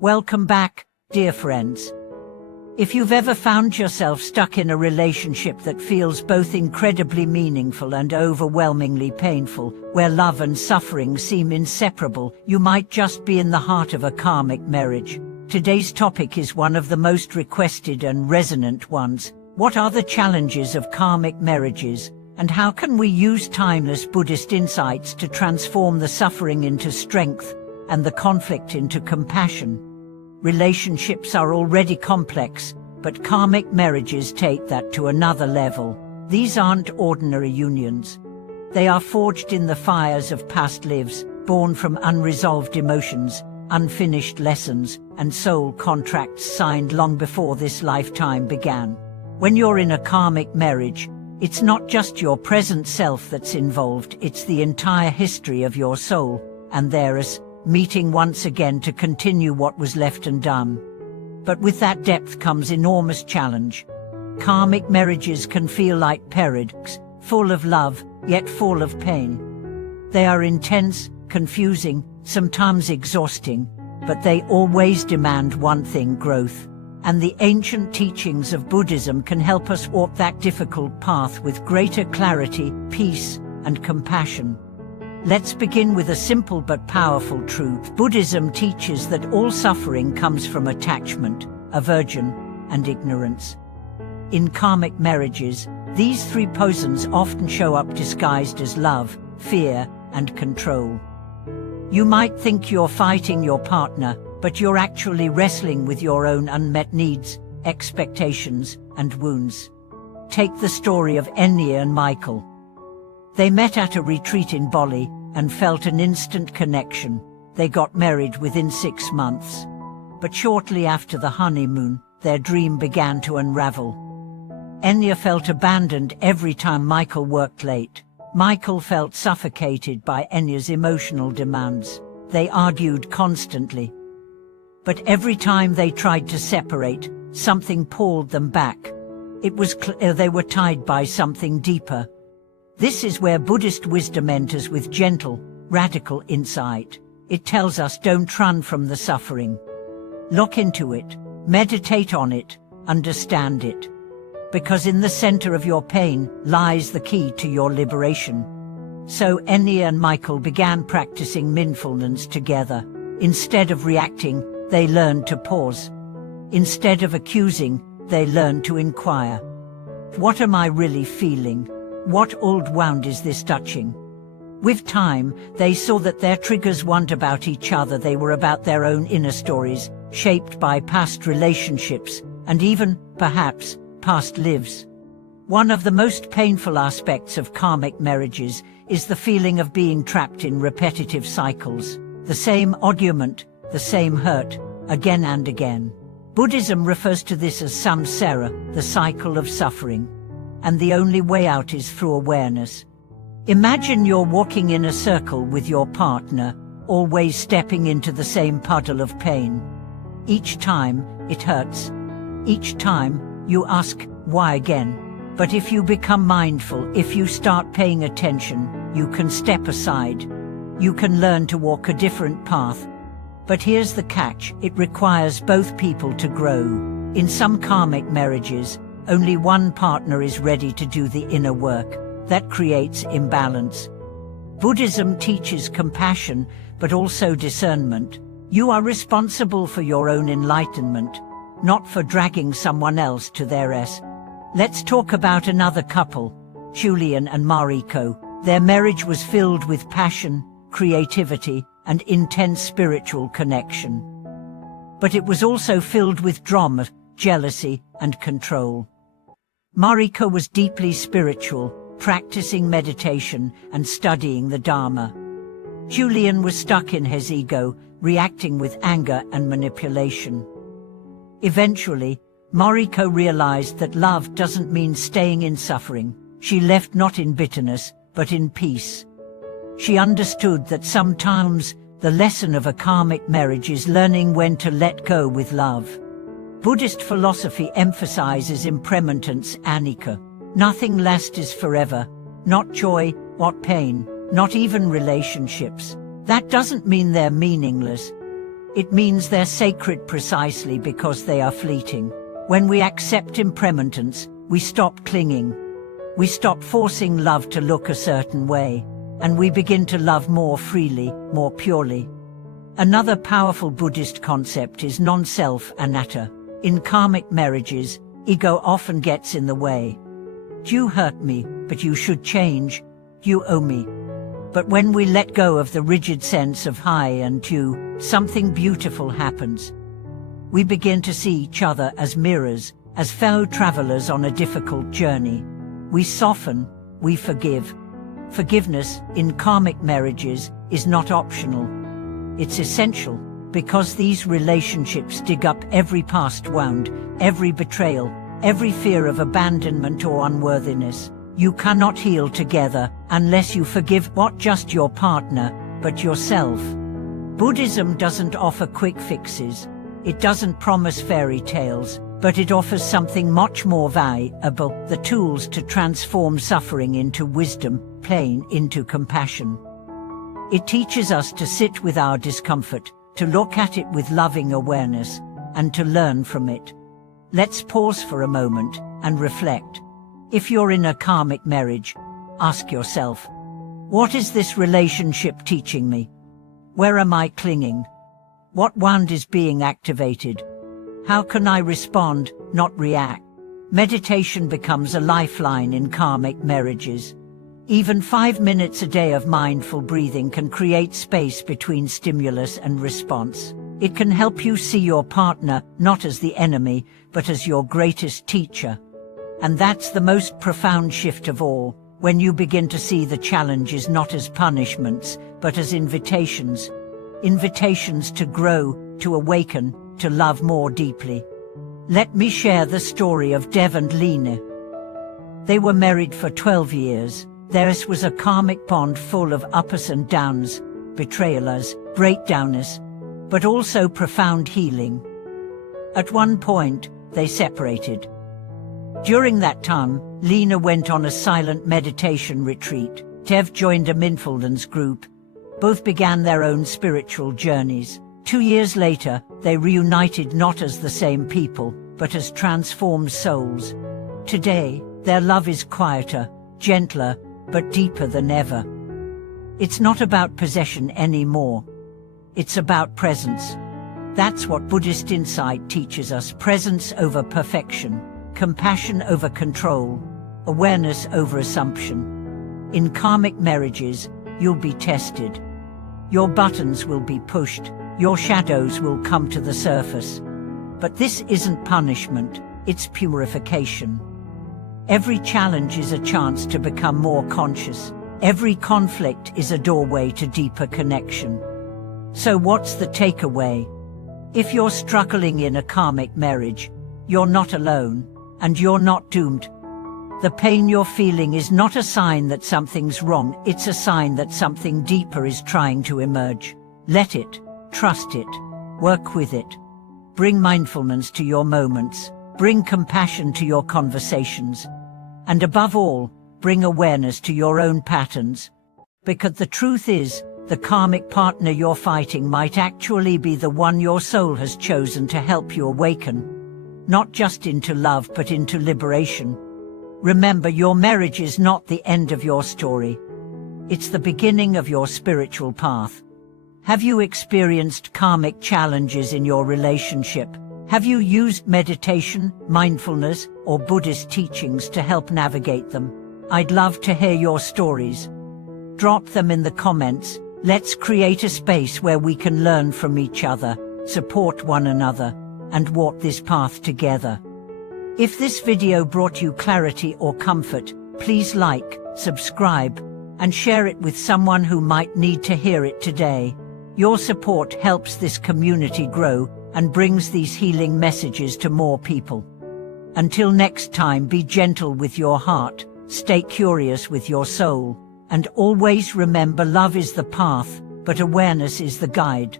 Welcome back, dear friends. If you've ever found yourself stuck in a relationship that feels both incredibly meaningful and overwhelmingly painful, where love and suffering seem inseparable, you might just be in the heart of a karmic marriage. Today's topic is one of the most requested and resonant ones. What are the challenges of karmic marriages, and how can we use timeless Buddhist insights to transform the suffering into strength and the conflict into compassion? Relationships are already complex, but karmic marriages take that to another level. These aren't ordinary unions. They are forged in the fires of past lives, born from unresolved emotions, unfinished lessons, and soul contracts signed long before this lifetime began. When you're in a karmic marriage, it's not just your present self that's involved, it's the entire history of your soul and theirs, meeting once again to continue what was left undone. But with that depth comes enormous challenge. Karmic marriages can feel like paradox, full of love, yet full of pain. They are intense, confusing, sometimes exhausting, but they always demand one thing: growth. And the ancient teachings of Buddhism can help us walk that difficult path with greater clarity, peace, and compassion. Let's begin with a simple but powerful truth. Buddhism teaches that all suffering comes from attachment, aversion, and ignorance. In karmic marriages, these three poisons often show up disguised as love, fear, and control. You might think you're fighting your partner, but you're actually wrestling with your own unmet needs, expectations, and wounds. Take the story of Enya and Michael. They met at a retreat in Bali and felt an instant connection. They got married within 6 months. But shortly after the honeymoon, their dream began to unravel. Enya felt abandoned every time Michael worked late. Michael felt suffocated by Enya's emotional demands. They argued constantly. But every time they tried to separate, something pulled them back. It was clear they were tied by something deeper. This is where Buddhist wisdom enters with gentle, radical insight. It tells us don't run from the suffering. Look into it, meditate on it, understand it. Because in the center of your pain lies the key to your liberation. So Enya and Michael began practicing mindfulness together. Instead of reacting, they learned to pause. Instead of accusing, they learned to inquire. What am I really feeling? What old wound is this touching? With time, they saw that their triggers weren't about each other, they were about their own inner stories, shaped by past relationships, and even, perhaps, past lives. One of the most painful aspects of karmic marriages is the feeling of being trapped in repetitive cycles. The same argument, the same hurt, again and again. Buddhism refers to this as samsara, the cycle of suffering. And the only way out is through awareness. Imagine you're walking in a circle with your partner, always stepping into the same puddle of pain. Each time, it hurts. Each time, you ask, why again? But if you become mindful, if you start paying attention, you can step aside. You can learn to walk a different path. But here's the catch, it requires both people to grow. In some karmic marriages, only one partner is ready to do the inner work. That creates imbalance. Buddhism teaches compassion, but also discernment. You are responsible for your own enlightenment, not for dragging someone else to their S. Let's talk about another couple, Julian and Mariko. Their marriage was filled with passion, creativity, and intense spiritual connection. But it was also filled with drama, jealousy, and control. Mariko was deeply spiritual, practicing meditation and studying the Dharma. Julian was stuck in his ego, reacting with anger and manipulation. Eventually, Mariko realized that love doesn't mean staying in suffering. She left not in bitterness, but in peace. She understood that sometimes the lesson of a karmic marriage is learning when to let go with love. Buddhist philosophy emphasizes impermanence, anicca. Nothing lasts forever, not joy, not pain, not even relationships. That doesn't mean they're meaningless. It means they're sacred precisely because they are fleeting. When we accept impermanence, we stop clinging. We stop forcing love to look a certain way, and we begin to love more freely, more purely. Another powerful Buddhist concept is non-self, anatta. In karmic marriages, ego often gets in the way. You hurt me, but you should change. You owe me. But when we let go of the rigid sense of I and you, something beautiful happens. We begin to see each other as mirrors, as fellow travelers on a difficult journey. We soften, we forgive. Forgiveness, in karmic marriages, is not optional. It's essential, because these relationships dig up every past wound, every betrayal, every fear of abandonment or unworthiness. You cannot heal together unless you forgive not just your partner, but yourself. Buddhism doesn't offer quick fixes. It doesn't promise fairy tales, but it offers something much more valuable, the tools to transform suffering into wisdom, pain into compassion. It teaches us to sit with our discomfort, to look at it with loving awareness, and to learn from it. Let's pause for a moment and reflect. If you're in a karmic marriage, ask yourself, what is this relationship teaching me? Where am I clinging? What wound is being activated? How can I respond, not react? Meditation becomes a lifeline in karmic marriages. Even 5 minutes a day of mindful breathing can create space between stimulus and response. It can help you see your partner not as the enemy, but as your greatest teacher. And that's the most profound shift of all, when you begin to see the challenges not as punishments, but as invitations. Invitations to grow, to awaken, to love more deeply. Let me share the story of Dev and Lena. They were married for 12 years. Theirs was a karmic bond full of ups and downs, betrayals, breakdowns, but also profound healing. At one point, they separated. During that time, Lena went on a silent meditation retreat. Dev joined a mindfulness group. Both began their own spiritual journeys. 2 years later, they reunited not as the same people, but as transformed souls. Today, their love is quieter, gentler, but deeper than ever. It's not about possession anymore. It's about presence. That's what Buddhist insight teaches us: presence over perfection, compassion over control, awareness over assumption. In karmic marriages, you'll be tested. Your buttons will be pushed, your shadows will come to the surface. But this isn't punishment, it's purification. Every challenge is a chance to become more conscious. Every conflict is a doorway to deeper connection. So what's the takeaway? If you're struggling in a karmic marriage, you're not alone, and you're not doomed. The pain you're feeling is not a sign that something's wrong, it's a sign that something deeper is trying to emerge. Let it, trust it, work with it. Bring mindfulness to your moments, bring compassion to your conversations, and above all, bring awareness to your own patterns. Because the truth is, the karmic partner you're fighting might actually be the one your soul has chosen to help you awaken. Not just into love, but into liberation. Remember, your marriage is not the end of your story. It's the beginning of your spiritual path. Have you experienced karmic challenges in your relationship? Have you used meditation, mindfulness, or Buddhist teachings to help navigate them? I'd love to hear your stories. Drop them in the comments. Let's create a space where we can learn from each other, support one another, and walk this path together. If this video brought you clarity or comfort, please like, subscribe, and share it with someone who might need to hear it today. Your support helps this community grow and brings these healing messages to more people. Until next time, be gentle with your heart, stay curious with your soul, and always remember, love is the path, but awareness is the guide.